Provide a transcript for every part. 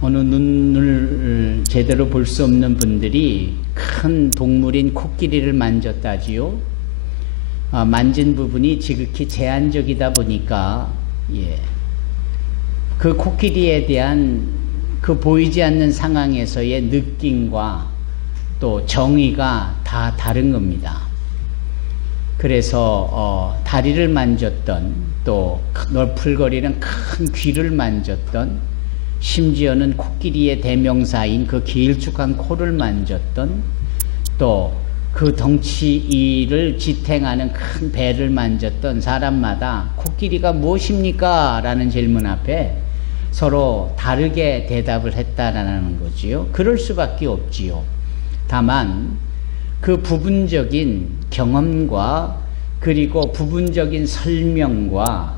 어느 눈을 제대로 볼 수 없는 분들이 큰 동물인 코끼리를 만졌다지요. 만진 부분이 지극히 제한적이다 보니까 그 코끼리에 대한 그 보이지 않는 상황에서의 느낌과 또 정의가 다 다른 겁니다. 그래서 다리를 만졌던, 또 널풀거리는 큰 귀를 만졌던, 심지어는 코끼리의 대명사인 그 길쭉한 코를 만졌던, 또 그 덩치를 지탱하는 큰 배를 만졌던 사람마다 코끼리가 무엇입니까? 라는 질문 앞에 서로 다르게 대답을 했다라는 거지요. 그럴 수밖에 없지요. 다만 그 부분적인 경험과 그리고 부분적인 설명과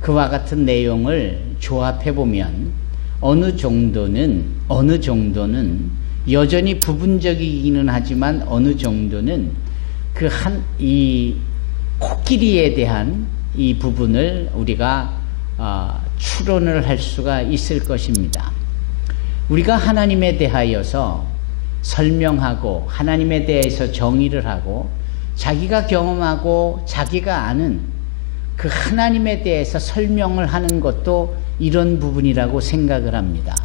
그와 같은 내용을 조합해 보면 어느 정도는 여전히 부분적이기는 하지만 어느 정도는 이 코끼리에 대한 이 부분을 우리가 추론을 할 수가 있을 것입니다. 우리가 하나님에 대하여서 설명하고 하나님에 대해서 정의를 하고 자기가 경험하고 자기가 아는 그 하나님에 대해서 설명을 하는 것도 이런 부분이라고 생각을 합니다.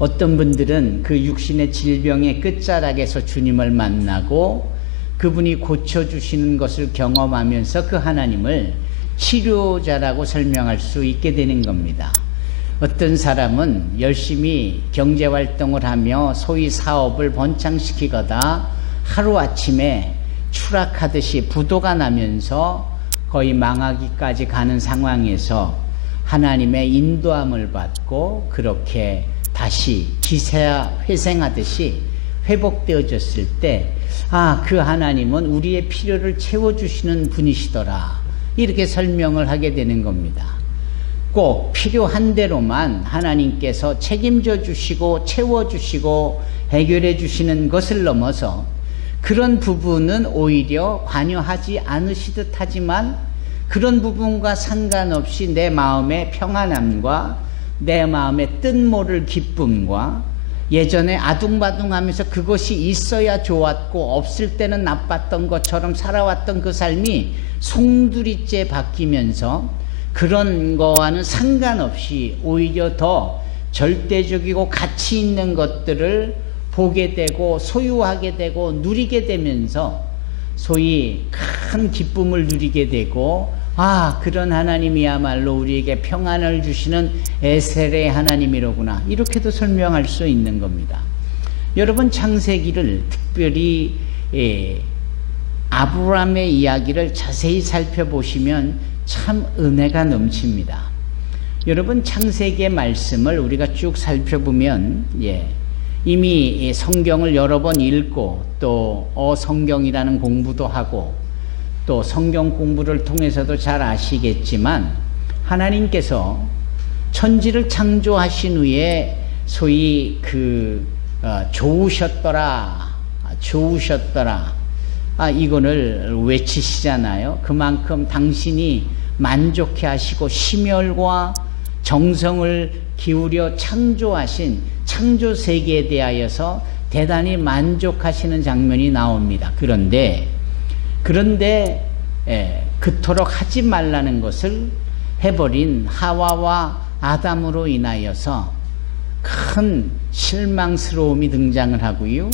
어떤 분들은 그 육신의 질병의 끝자락에서 주님을 만나고 그분이 고쳐주시는 것을 경험하면서 그 하나님을 치료자라고 설명할 수 있게 되는 겁니다. 어떤 사람은 열심히 경제활동을 하며 소위 사업을 번창시키거나 하루아침에 추락하듯이 부도가 나면서 거의 망하기까지 가는 상황에서 하나님의 인도함을 받고 그렇게 다시 기세회생하듯이 회복되어졌을 때 그 하나님은 우리의 필요를 채워주시는 분이시더라, 이렇게 설명을 하게 되는 겁니다. 꼭 필요한 대로만 하나님께서 책임져 주시고 채워주시고 해결해 주시는 것을 넘어서 그런 부분은 오히려 관여하지 않으시듯 하지만 그런 부분과 상관없이 내 마음의 평안함과 내 마음의 뜻모를 기쁨과 예전에 아둥바둥하면서 그것이 있어야 좋았고 없을 때는 나빴던 것처럼 살아왔던 그 삶이 송두리째 바뀌면서 그런 거와는 상관없이 오히려 더 절대적이고 가치 있는 것들을 보게 되고 소유하게 되고 누리게 되면서 소위 큰 기쁨을 누리게 되고 그런 하나님이야말로 우리에게 평안을 주시는 에셀의 하나님이로구나, 이렇게도 설명할 수 있는 겁니다. 여러분, 창세기를 특별히 아브라함의 이야기를 자세히 살펴보시면 참 은혜가 넘칩니다. 여러분, 창세기의 말씀을 우리가 쭉 살펴보면 이미 성경을 여러 번 읽고 또 성경이라는 공부도 하고 또 성경 공부를 통해서도 잘 아시겠지만 하나님께서 천지를 창조하신 후에 소위 좋으셨더라 이거를 외치시잖아요. 그만큼 당신이 만족해 하시고 심혈과 정성을 기울여 창조하신 창조 세계에 대하여서 대단히 만족하시는 장면이 나옵니다. 그런데 그토록 하지 말라는 것을 해버린 하와와 아담으로 인하여서 큰 실망스러움이 등장을 하고요.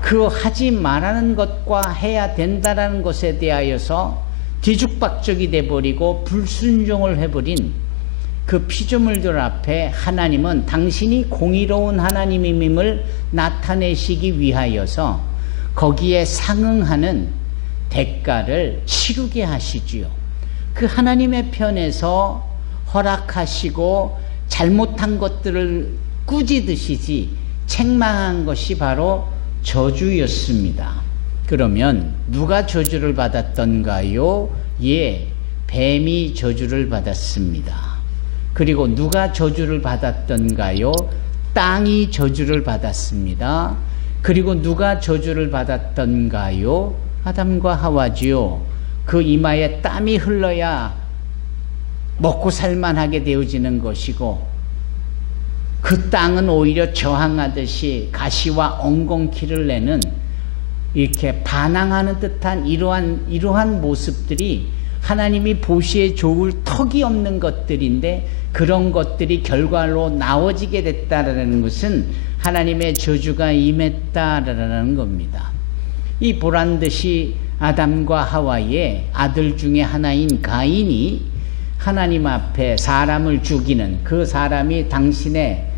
그 하지 말라는 것과 해야 된다라는 것에 대하여서 뒤죽박죽이 돼버리고 불순종을 해버린 그 피조물들 앞에 하나님은 당신이 공의로운 하나님임을 나타내시기 위하여서 거기에 상응하는 대가를 치르게 하시지요. 그 하나님의 편에서 허락하시고 잘못한 것들을 꾸짖으시지 책망한 것이 바로 저주였습니다. 그러면 누가 저주를 받았던가요? 뱀이 저주를 받았습니다. 그리고 누가 저주를 받았던가요? 땅이 저주를 받았습니다. 그리고 누가 저주를 받았던가요? 아담과 하와지요. 그 이마에 땀이 흘러야 먹고 살만하게 되어지는 것이고 그 땅은 오히려 저항하듯이 가시와 엉겅퀴를 내는 이렇게 반항하는 듯한 이러한 모습들이 하나님이 보시에 좋을 턱이 없는 것들인데, 그런 것들이 결과로 나와지게 됐다라는 것은 하나님의 저주가 임했다라는 겁니다. 이 보란듯이 아담과 하와의 아들 중에 하나인 가인이 하나님 앞에 사람을 죽이는, 그 사람이 당신의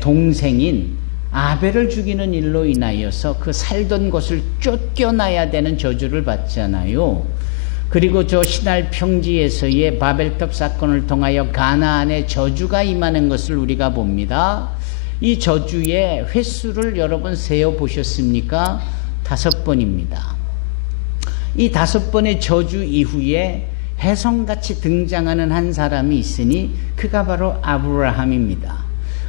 동생인 아벨을 죽이는 일로 인하여서 그 살던 곳을 쫓겨나야 되는 저주를 받잖아요. 그리고 저 시날 평지에서의 바벨탑 사건을 통하여 가나안의 저주가 임하는 것을 우리가 봅니다. 이 저주의 횟수를 여러분 세어 보셨습니까? 5번입니다. 이 5번의 저주 이후에 혜성같이 등장하는 한 사람이 있으니 그가 바로 아브라함입니다.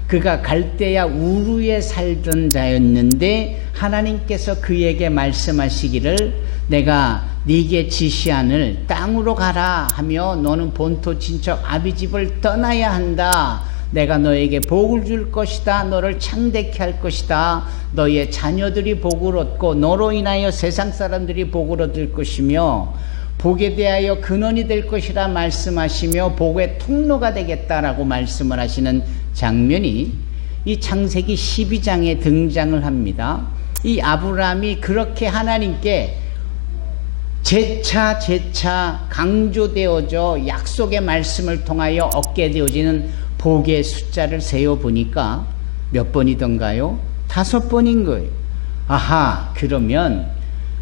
그가 갈대아 우르에 살던 자였는데 하나님께서 그에게 말씀하시기를 내가 네게 지시하늘 땅으로 가라 하며 너는 본토 친척 아비집을 떠나야 한다. 내가 너에게 복을 줄 것이다. 너를 창대케 할 것이다. 너의 자녀들이 복을 얻고 너로 인하여 세상 사람들이 복을 얻을 것이며 복에 대하여 근원이 될 것이라 말씀하시며 복의 통로가 되겠다라고 말씀을 하시는 장면이 이 창세기 12장에 등장을 합니다. 이 아브라함이 그렇게 하나님께 재차 강조되어져 약속의 말씀을 통하여 얻게 되어지는 복의 숫자를 세어보니까 몇 번이던가요? 5번인 거예요. 아하, 그러면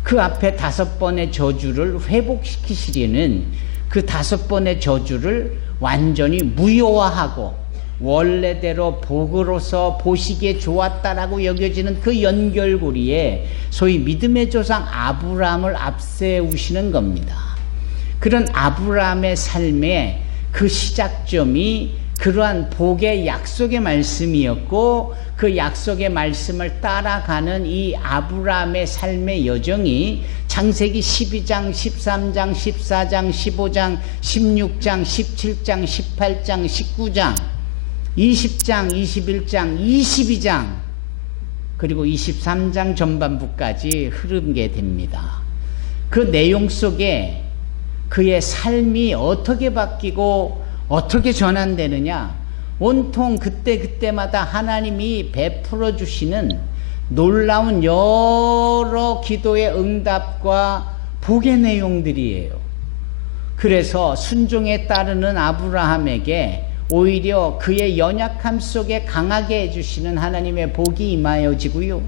그 앞에 5번의 저주를 회복시키시려는 그 5번의 저주를 완전히 무효화하고 원래대로 복으로서 보시기에 좋았다라고 여겨지는 그 연결고리에 소위 믿음의 조상 아브라함을 앞세우시는 겁니다. 그런 아브라함의 삶의 그 시작점이 그러한 복의 약속의 말씀이었고, 그 약속의 말씀을 따라가는 이 아브라함의 삶의 여정이 창세기 12장, 13장, 14장, 15장, 16장, 17장, 18장, 19장, 20장, 21장, 22장, 그리고 23장 전반부까지 흐르게 됩니다. 그 내용 속에 그의 삶이 어떻게 바뀌고 어떻게 전환되느냐, 온통 그때마다 하나님이 베풀어 주시는 놀라운 여러 기도의 응답과 복의 내용들이에요. 그래서 순종에 따르는 아브라함에게 오히려 그의 연약함 속에 강하게 해주시는 하나님의 복이 임하여지고요.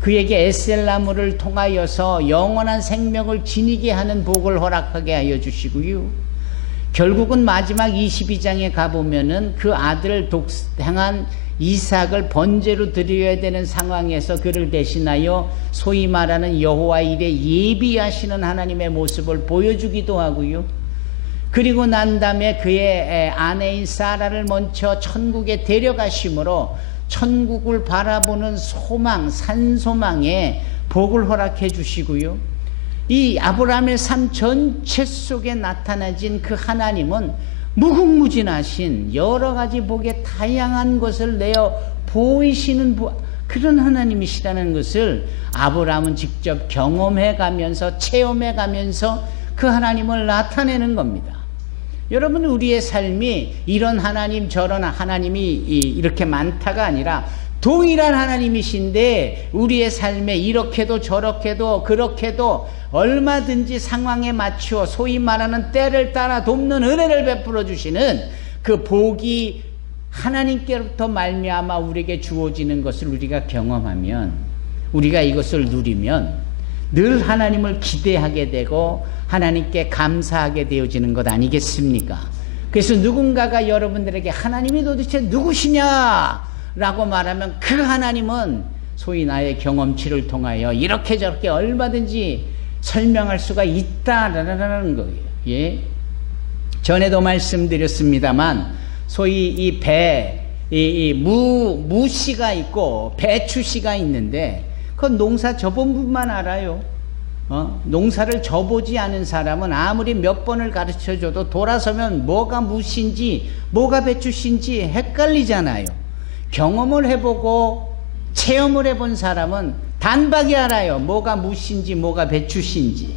그에게 에셀나무를 통하여서 영원한 생명을 지니게 하는 복을 허락하게 하여 주시고요. 결국은 마지막 22장에 가보면은 그 아들을 향한 이삭을 번제로 드려야 되는 상황에서 그를 대신하여 소위 말하는 여호와 일에 예비하시는 하나님의 모습을 보여주기도 하고요. 그리고 난 다음에 그의 아내인 사라를 먼저 천국에 데려가심으로 천국을 바라보는 소망, 산소망에 복을 허락해 주시고요. 이 아브라함의 삶 전체 속에 나타나진 그 하나님은 무궁무진하신 여러 가지 복의 다양한 것을 내어 보이시는 그런 하나님이시라는 것을 아브라함은 직접 경험해 가면서 체험해 가면서 그 하나님을 나타내는 겁니다. 여러분, 우리의 삶이 이런 하나님 저런 하나님이 이렇게 많다가 아니라 동일한 하나님이신데 우리의 삶에 이렇게도 저렇게도 그렇게도 얼마든지 상황에 맞추어 소위 말하는 때를 따라 돕는 은혜를 베풀어 주시는 그 복이 하나님께로부터 말미암아 우리에게 주어지는 것을 우리가 경험하면, 우리가 이것을 누리면 늘 하나님을 기대하게 되고 하나님께 감사하게 되어지는 것 아니겠습니까? 그래서 누군가가 여러분들에게 하나님이 도대체 누구시냐 라고 말하면 그 하나님은 소위 나의 경험치를 통하여 이렇게 저렇게 얼마든지 설명할 수가 있다라는 거예요. 전에도 말씀드렸습니다만 소위 이 무씨가 있고 배추씨가 있는데 그건 농사 저번분만 알아요. 농사를 져보지 않은 사람은 아무리 몇 번을 가르쳐줘도 돌아서면 뭐가 무신지 뭐가 배추신지 헷갈리잖아요. 경험을 해보고 체험을 해본 사람은 단박에 알아요. 뭐가 무신지 뭐가 배추신지.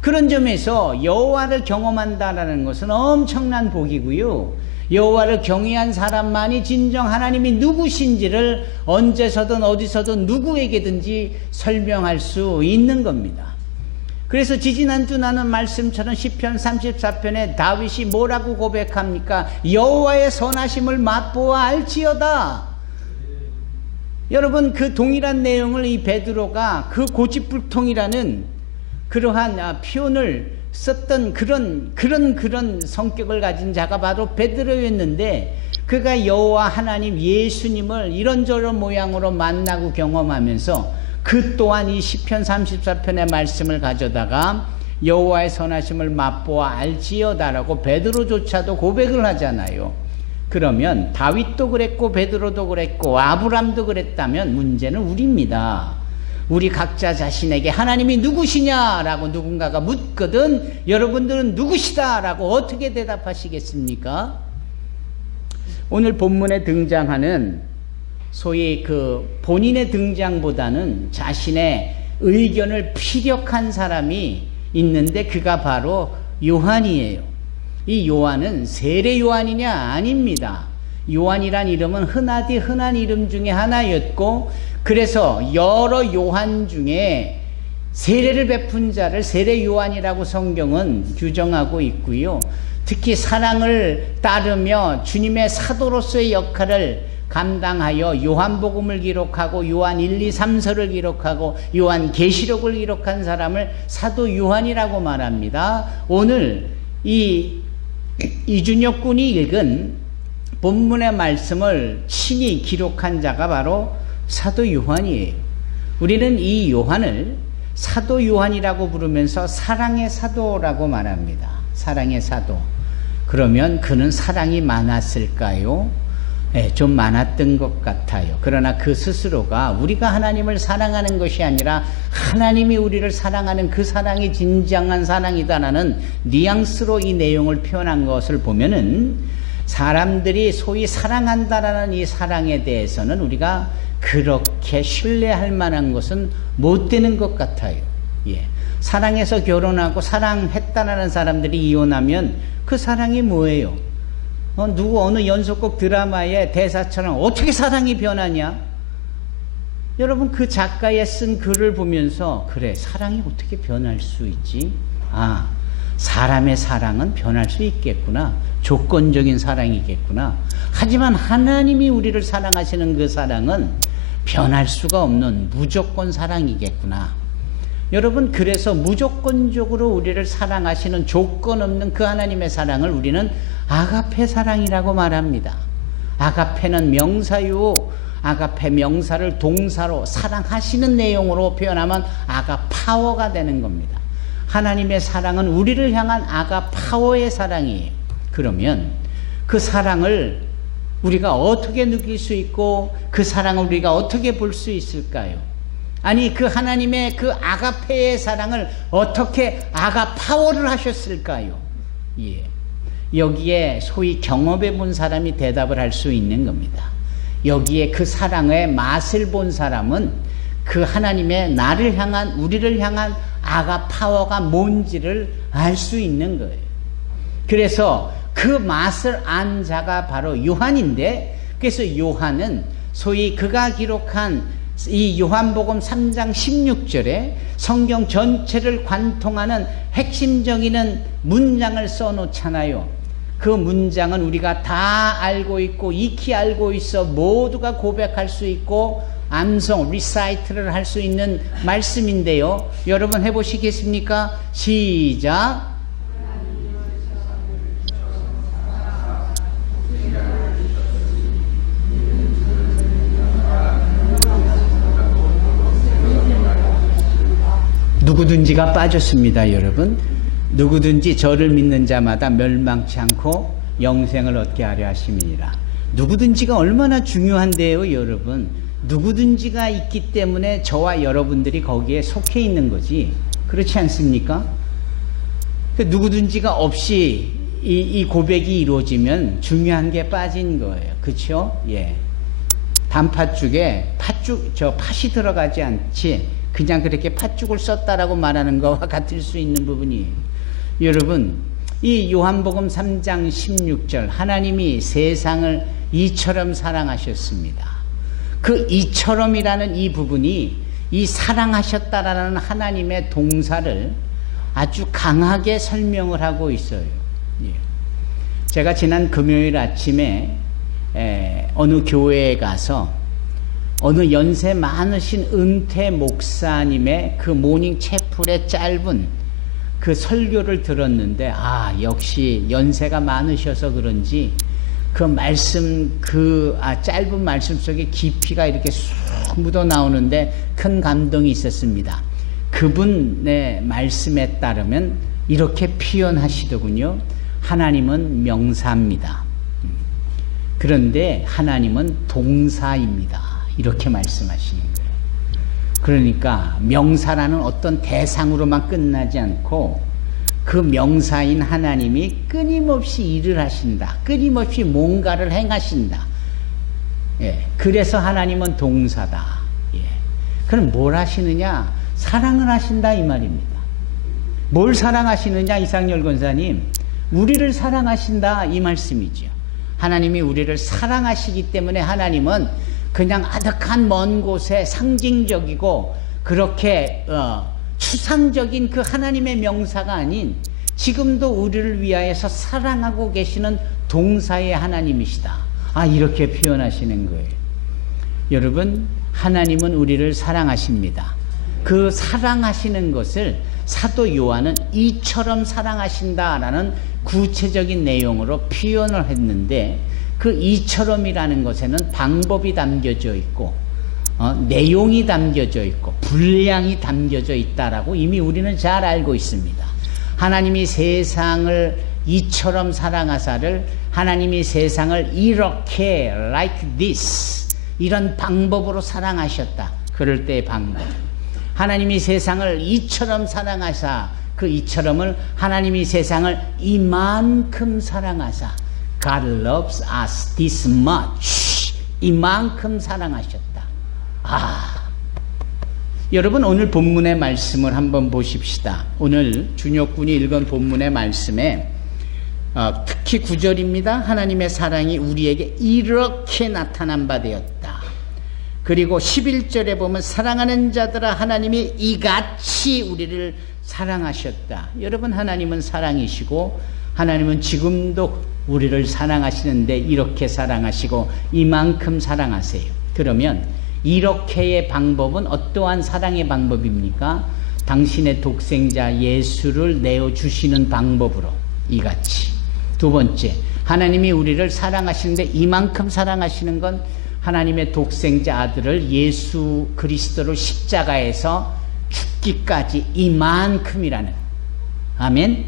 그런 점에서 여호와를 경험한다라는 것은 엄청난 복이고요. 여호와를 경외한 사람만이 진정 하나님이 누구신지를 언제서든 어디서든 누구에게든지 설명할 수 있는 겁니다. 그래서 지지난주 나눈 말씀처럼 시편 34편에 다윗이 뭐라고 고백합니까? 여호와의 선하심을 맛보아 알지어다. 여러분, 그 동일한 내용을 이 베드로가 그 고집불통이라는 그러한 표현을 썼던 그런 성격을 가진 자가 바로 베드로였는데, 그가 여호와 하나님 예수님을 이런저런 모양으로 만나고 경험하면서 그 또한 이 시편 34편의 말씀을 가져다가 여호와의 선하심을 맛보아 알지어다라고 베드로조차도 고백을 하잖아요. 그러면 다윗도 그랬고 베드로도 그랬고 아브람도 그랬다면 문제는 우리입니다. 우리 각자 자신에게 하나님이 누구시냐라고 누군가가 묻거든 여러분들은 누구시다라고 어떻게 대답하시겠습니까? 오늘 본문에 등장하는 소위 그 본인의 등장보다는 자신의 의견을 피력한 사람이 있는데 그가 바로 요한이에요. 이 요한은 세례 요한이냐? 아닙니다. 요한이란 이름은 흔하디 흔한 이름 중에 하나였고, 그래서 여러 요한 중에 세례를 베푼 자를 세례 요한이라고 성경은 규정하고 있고요. 특히 사랑을 따르며 주님의 사도로서의 역할을 감당하여 요한복음을 기록하고 요한 1, 2, 3서를 기록하고 요한 계시록을 기록한 사람을 사도 요한이라고 말합니다. 오늘 이 이준혁 군이 읽은 본문의 말씀을 친히 기록한 자가 바로 사도 요한이에요. 우리는 이 요한을 사도 요한이라고 부르면서 사랑의 사도라고 말합니다. 사랑의 사도. 그러면 그는 사랑이 많았을까요? 네, 좀 많았던 것 같아요. 그러나 그 스스로가 우리가 하나님을 사랑하는 것이 아니라 하나님이 우리를 사랑하는 그 사랑이 진정한 사랑이다라는 뉘앙스로 이 내용을 표현한 것을 보면은 사람들이 소위 사랑한다라는 이 사랑에 대해서는 우리가 그렇게 신뢰할 만한 것은 못 되는 것 같아요. 예. 사랑해서 결혼하고 사랑했다라는 사람들이 이혼하면 그 사랑이 뭐예요? 어느 연속극 드라마의 대사처럼 어떻게 사랑이 변하냐? 여러분, 그 작가의 쓴 글을 보면서 그래, 사랑이 어떻게 변할 수 있지? 아, 사람의 사랑은 변할 수 있겠구나. 조건적인 사랑이겠구나. 하지만 하나님이 우리를 사랑하시는 그 사랑은 변할 수가 없는 무조건 사랑이겠구나. 여러분, 그래서 무조건적으로 우리를 사랑하시는 조건 없는 그 하나님의 사랑을 우리는 아가페 사랑이라고 말합니다. 아가페는 명사요. 아가페 명사를 동사로 사랑하시는 내용으로 표현하면 아가파워가 되는 겁니다. 하나님의 사랑은 우리를 향한 아가파워의 사랑이에요. 그러면 그 사랑을 우리가 어떻게 느낄 수 있고 그 사랑을 우리가 어떻게 볼 수 있을까요? 아니, 그 하나님의 그 아가페의 사랑을 어떻게 아가파워를 하셨을까요? 예. 여기에 소위 경험해 본 사람이 대답을 할 수 있는 겁니다. 여기에 그 사랑의 맛을 본 사람은 그 하나님의 나를 향한, 우리를 향한 아가파워가 뭔지를 알 수 있는 거예요. 그래서 그 맛을 안 자가 바로 요한인데, 그래서 요한은 소위 그가 기록한 이 요한복음 3장 16절에 성경 전체를 관통하는 핵심적인 문장을 써놓잖아요. 그 문장은 우리가 다 알고 있고 익히 알고 있어 모두가 고백할 수 있고 암송, 리사이트를 할 수 있는 말씀인데요. 여러분 해보시겠습니까? 시작. 누구든지가 빠졌습니다, 여러분. 누구든지 저를 믿는 자마다 멸망치 않고 영생을 얻게 하려 하심이니라. 누구든지가 얼마나 중요한데요, 여러분. 누구든지가 있기 때문에 저와 여러분들이 거기에 속해 있는 거지. 그렇지 않습니까? 누구든지가 없이 이 고백이 이루어지면 중요한 게 빠진 거예요. 그렇죠? 예. 단팥죽에 팥이 들어가지 않지 그냥 그렇게 팥죽을 썼다라고 말하는 것과 같을 수 있는 부분이에요. 여러분, 이 요한복음 3장 16절 하나님이 세상을 이처럼 사랑하셨습니다. 그 이처럼이라는 이 부분이 이 사랑하셨다라는 하나님의 동사를 아주 강하게 설명을 하고 있어요. 예. 제가 지난 금요일 아침에 어느 교회에 가서 어느 연세 많으신 은퇴 목사님의 그 모닝 채플의 짧은 그 설교를 들었는데, 역시 연세가 많으셔서 그런지 그 말씀, 짧은 말씀 속에 깊이가 이렇게 쑥 묻어 나오는데 큰 감동이 있었습니다. 그분의 말씀에 따르면 이렇게 표현하시더군요. 하나님은 명사입니다. 그런데 하나님은 동사입니다. 이렇게 말씀하시는 거예요. 그러니까 명사라는 어떤 대상으로만 끝나지 않고 그 명사인 하나님이 끊임없이 일을 하신다. 끊임없이 뭔가를 행하신다. 예, 그래서 하나님은 동사다. 예. 그럼 뭘 하시느냐? 사랑을 하신다 이 말입니다. 뭘 사랑하시느냐? 이상열 권사님, 우리를 사랑하신다 이 말씀이죠. 하나님이 우리를 사랑하시기 때문에 하나님은 그냥 아득한 먼 곳에 상징적이고 그렇게 추상적인 그 하나님의 명사가 아닌 지금도 우리를 위하여서 사랑하고 계시는 동사의 하나님이시다. 이렇게 표현하시는 거예요. 여러분, 하나님은 우리를 사랑하십니다. 그 사랑하시는 것을 사도 요한은 이처럼 사랑하신다라는 구체적인 내용으로 표현을 했는데, 그 이처럼이라는 것에는 방법이 담겨져 있고 내용이 담겨져 있고 분량이 담겨져 있다라고 이미 우리는 잘 알고 있습니다. 하나님이 세상을 이처럼 사랑하사를 하나님이 세상을 이렇게 like this 이런 방법으로 사랑하셨다. 그럴 때의 방법. 하나님이 세상을 이처럼 사랑하사, 그 이처럼을 하나님이 세상을 이만큼 사랑하사, God loves us this much. 이만큼 사랑하셨다. 여러분, 오늘 본문의 말씀을 한번 보십시다. 오늘 준혁군이 읽은 본문의 말씀에 특히 9절입니다. 하나님의 사랑이 우리에게 이렇게 나타난 바 되었다. 그리고 11절에 보면 사랑하는 자들아 하나님이 이같이 우리를 사랑하셨다. 여러분, 하나님은 사랑이시고 하나님은 지금도 우리를 사랑하시는데 이렇게 사랑하시고 이만큼 사랑하세요. 그러면 이렇게의 방법은 어떠한 사랑의 방법입니까? 당신의 독생자 예수를 내어주시는 방법으로 이같이. 두 번째, 하나님이 우리를 사랑하시는데 이만큼 사랑하시는 건 하나님의 독생자 아들을 예수 그리스도를 십자가에서 죽기까지 이만큼이라는, 아멘?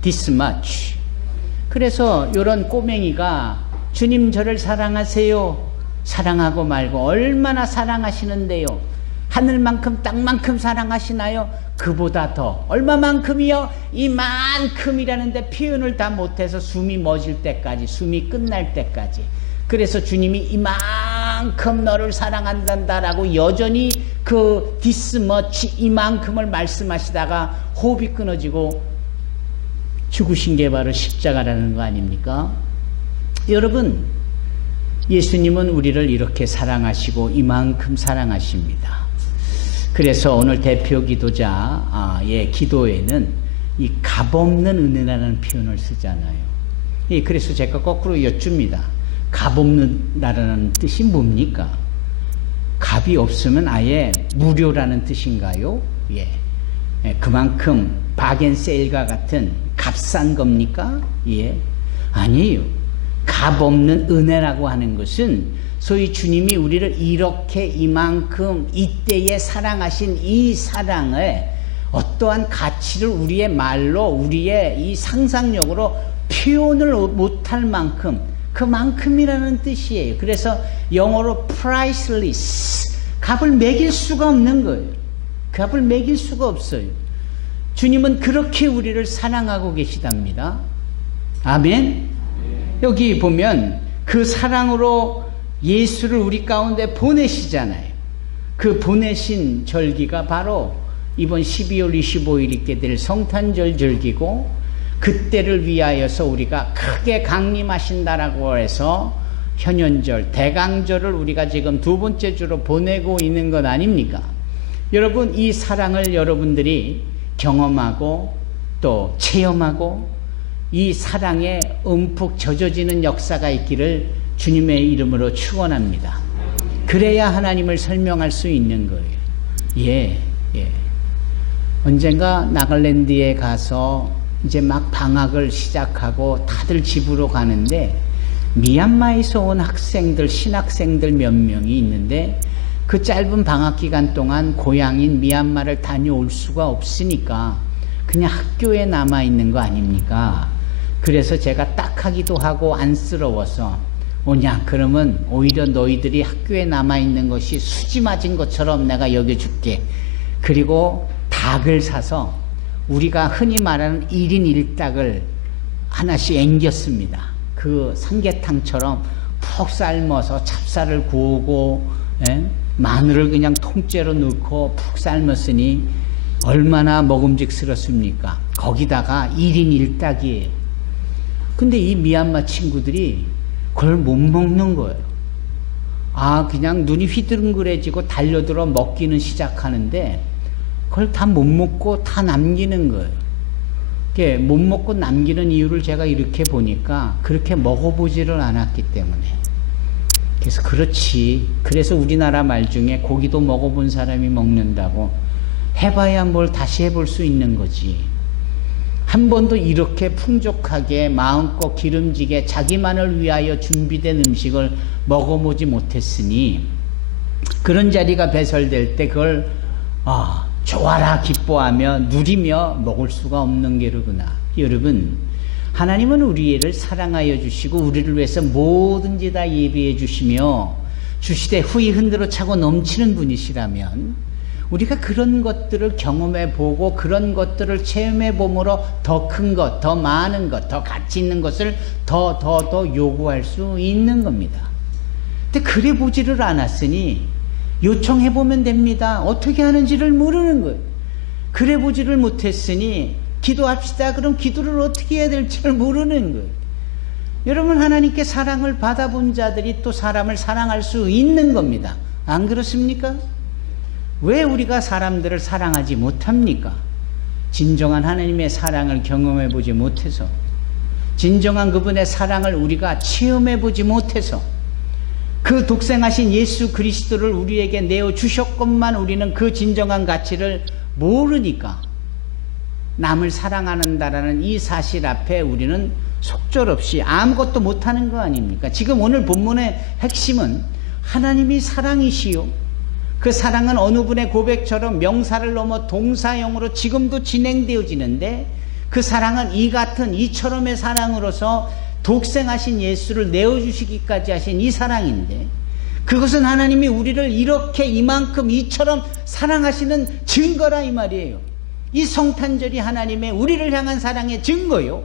This much. 그래서 이런 꼬맹이가 주님 저를 사랑하세요. 사랑하고 말고 얼마나 사랑하시는데요. 하늘만큼 땅만큼 사랑하시나요? 그보다 더 얼마만큼이요? 이만큼이라는데 표현을 다 못해서 숨이 멎을 때까지, 숨이 끝날 때까지. 그래서 주님이 이만큼 너를 사랑한단다라고 여전히 그 this much 이만큼을 말씀하시다가 호흡이 끊어지고 죽으신 게 바로 십자가라는 거 아닙니까? 여러분, 예수님은 우리를 이렇게 사랑하시고 이만큼 사랑하십니다. 그래서 오늘 대표 기도자의 기도에는 이 값없는 은혜라는 표현을 쓰잖아요. 그래서 제가 거꾸로 여쭙니다. 값없는다라는 뜻이 뭡니까? 값이 없으면 아예 무료라는 뜻인가요? 예. 그만큼 바겐세일과 같은 값싼 겁니까? 예. 아니에요. 값없는 은혜라고 하는 것은 소위 주님이 우리를 이렇게 이만큼 이때에 사랑하신 이 사랑에 어떠한 가치를 우리의 말로, 우리의 이 상상력으로 표현을 못할 만큼, 그만큼이라는 뜻이에요. 그래서 영어로 priceless, 값을 매길 수가 없는 거예요. 그 값을 매길 수가 없어요. 주님은 그렇게 우리를 사랑하고 계시답니다. 아멘. 여기 보면 그 사랑으로 예수를 우리 가운데 보내시잖아요. 그 보내신 절기가 바로 이번 12월 25일 있게 될 성탄절 절기고, 그때를 위하여서 우리가 크게 강림하신다라고 해서 현현절, 대강절을 우리가 지금 두 번째 주로 보내고 있는 것 아닙니까? 여러분, 이 사랑을 여러분들이 경험하고 또 체험하고 이 사랑에 움푹 젖어지는 역사가 있기를 주님의 이름으로 축원합니다. 그래야 하나님을 설명할 수 있는 거예요. 예. 언젠가 나갈랜드에 가서 이제 막 방학을 시작하고 다들 집으로 가는데, 미얀마에서 온 학생들, 신학생들 몇 명이 있는데, 그 짧은 방학 기간 동안 고향인 미얀마를 다녀올 수가 없으니까 그냥 학교에 남아있는 거 아닙니까? 그래서 제가 딱하기도 하고 안쓰러워서, 오냐, 그러면 오히려 너희들이 학교에 남아있는 것이 수지 맞은 것처럼 내가 여겨줄게. 그리고 닭을 사서 우리가 흔히 말하는 1인 1닭을 하나씩 앵겼습니다. 그 삼계탕처럼 푹 삶아서 찹쌀을 구우고, 마늘을 그냥 통째로 넣고 푹 삶았으니 얼마나 먹음직스럽습니까? 거기다가 1인 1닭이에요. 근데 이 미얀마 친구들이 그걸 못 먹는 거예요. 그냥 눈이 휘둥그레지고 달려들어 먹기는 시작하는데 그걸 다 못 먹고 다 남기는 거예요. 못 먹고 남기는 이유를 제가 이렇게 보니까 그렇게 먹어보지를 않았기 때문에. 그래서 그렇지. 그래서 우리나라 말 중에 고기도 먹어본 사람이 먹는다고, 해봐야 뭘 다시 해볼 수 있는 거지. 한 번도 이렇게 풍족하게 마음껏 기름지게 자기만을 위하여 준비된 음식을 먹어보지 못했으니, 그런 자리가 배설될 때 그걸 좋아라 기뻐하며 누리며 먹을 수가 없는 게로구나. 여러분, 하나님은 우리를 사랑하여 주시고 우리를 위해서 뭐든지 다 예비해 주시며 주시되 후히 흔들어 차고 넘치는 분이시라면, 우리가 그런 것들을 경험해 보고 그런 것들을 체험해 봄으로 더 큰 것, 더 많은 것, 더 가치 있는 것을 더 요구할 수 있는 겁니다. 근데 그래 보지를 않았으니 요청해 보면 됩니다. 어떻게 하는지를 모르는 거예요. 그래 보지를 못했으니 기도합시다. 그럼 기도를 어떻게 해야 될지를 모르는 거예요. 여러분, 하나님께 사랑을 받아본 자들이 또 사람을 사랑할 수 있는 겁니다. 안 그렇습니까? 왜 우리가 사람들을 사랑하지 못합니까? 진정한 하나님의 사랑을 경험해 보지 못해서, 진정한 그분의 사랑을 우리가 체험해 보지 못해서, 그 독생하신 예수 그리스도를 우리에게 내어주셨건만 우리는 그 진정한 가치를 모르니까 남을 사랑한다라는 이 사실 앞에 우리는 속절없이 아무것도 못하는 거 아닙니까? 지금 오늘 본문의 핵심은 하나님이 사랑이시요, 그 사랑은 어느 분의 고백처럼 명사를 넘어 동사형으로 지금도 진행되어지는데, 그 사랑은 이처럼의 사랑으로서 독생하신 예수를 내어주시기까지 하신 이 사랑인데, 그것은 하나님이 우리를 이렇게 이만큼 이처럼 사랑하시는 증거라 이 말이에요. 이 성탄절이 하나님의 우리를 향한 사랑의 증거요,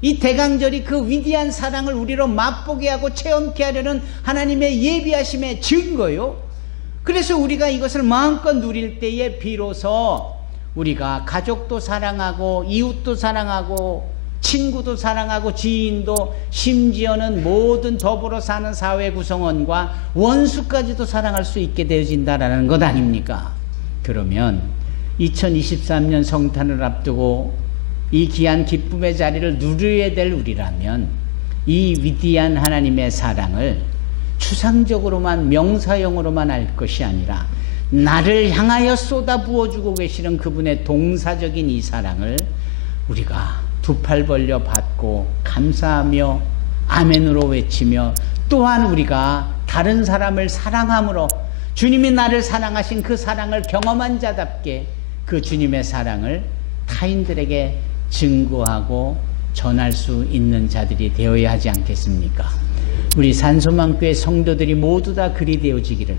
이 대강절이 그 위대한 사랑을 우리로 맛보게 하고 체험케 하려는 하나님의 예비하심의 증거요. 그래서 우리가 이것을 마음껏 누릴 때에 비로소 우리가 가족도 사랑하고 이웃도 사랑하고 친구도 사랑하고 지인도, 심지어는 모든 더불어 사는 사회 구성원과 원수까지도 사랑할 수 있게 되어진다라는 것 아닙니까? 그러면 2023년 성탄을 앞두고 이 귀한 기쁨의 자리를 누려야 될 우리라면, 이 위대한 하나님의 사랑을 추상적으로만 명사형으로만 알 것이 아니라 나를 향하여 쏟아 부어주고 계시는 그분의 동사적인 이 사랑을 우리가 두 팔 벌려 받고 감사하며 아멘으로 외치며, 또한 우리가 다른 사람을 사랑함으로 주님이 나를 사랑하신 그 사랑을 경험한 자답게 그 주님의 사랑을 타인들에게 증거하고 전할 수 있는 자들이 되어야 하지 않겠습니까? 우리 산소망교회 성도들이 모두 다 그리 되어지기를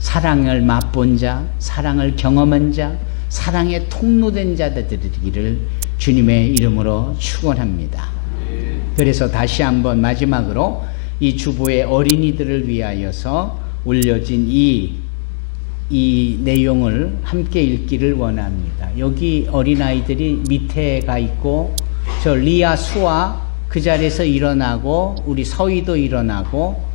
사랑을 맛본 자, 사랑을 경험한 자, 사랑의 통로된 자들 되기를 주님의 이름으로 축원합니다. 그래서 다시 한번 마지막으로 이 주보의 어린이들을 위하여서 올려진 이 내용을 함께 읽기를 원합니다. 여기 어린아이들이 밑에 가 있고, 저 리아 수아 그 자리에서 일어나고, 우리 서희도 일어나고,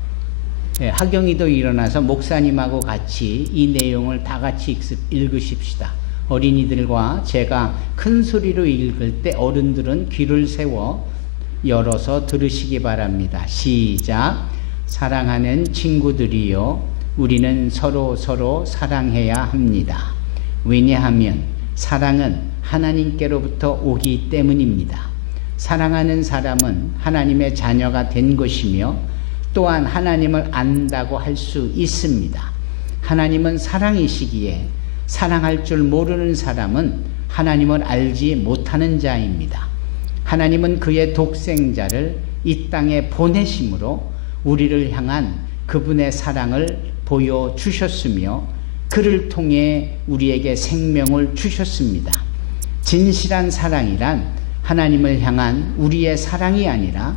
하경이도 일어나서 목사님하고 같이 이 내용을 다 같이 읽으십시다. 어린이들과 제가 큰 소리로 읽을 때 어른들은 귀를 세워 열어서 들으시기 바랍니다. 시작. 사랑하는 친구들이요, 우리는 서로 사랑해야 합니다. 왜냐하면 사랑은 하나님께로부터 오기 때문입니다. 사랑하는 사람은 하나님의 자녀가 된 것이며 또한 하나님을 안다고 할 수 있습니다. 하나님은 사랑이시기에 사랑할 줄 모르는 사람은 하나님을 알지 못하는 자입니다. 하나님은 그의 독생자를 이 땅에 보내심으로 우리를 향한 그분의 사랑을 보여주셨으며 그를 통해 우리에게 생명을 주셨습니다. 진실한 사랑이란 하나님을 향한 우리의 사랑이 아니라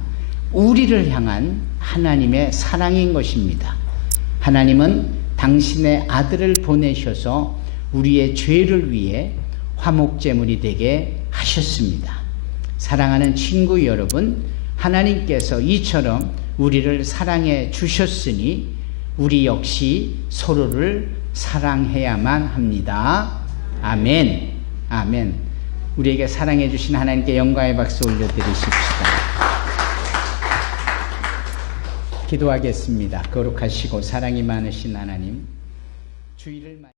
우리를 향한 하나님의 사랑인 것입니다. 하나님은 당신의 아들을 보내셔서 우리의 죄를 위해 화목제물이 되게 하셨습니다. 사랑하는 친구 여러분, 하나님께서 이처럼 우리를 사랑해 주셨으니 우리 역시 서로를 사랑해야만 합니다. 아멘. 아멘. 우리에게 사랑해 주신 하나님께 영광의 박수 올려드리십시다. 기도하겠습니다. 거룩하시고 사랑이 많으신 하나님, 주의를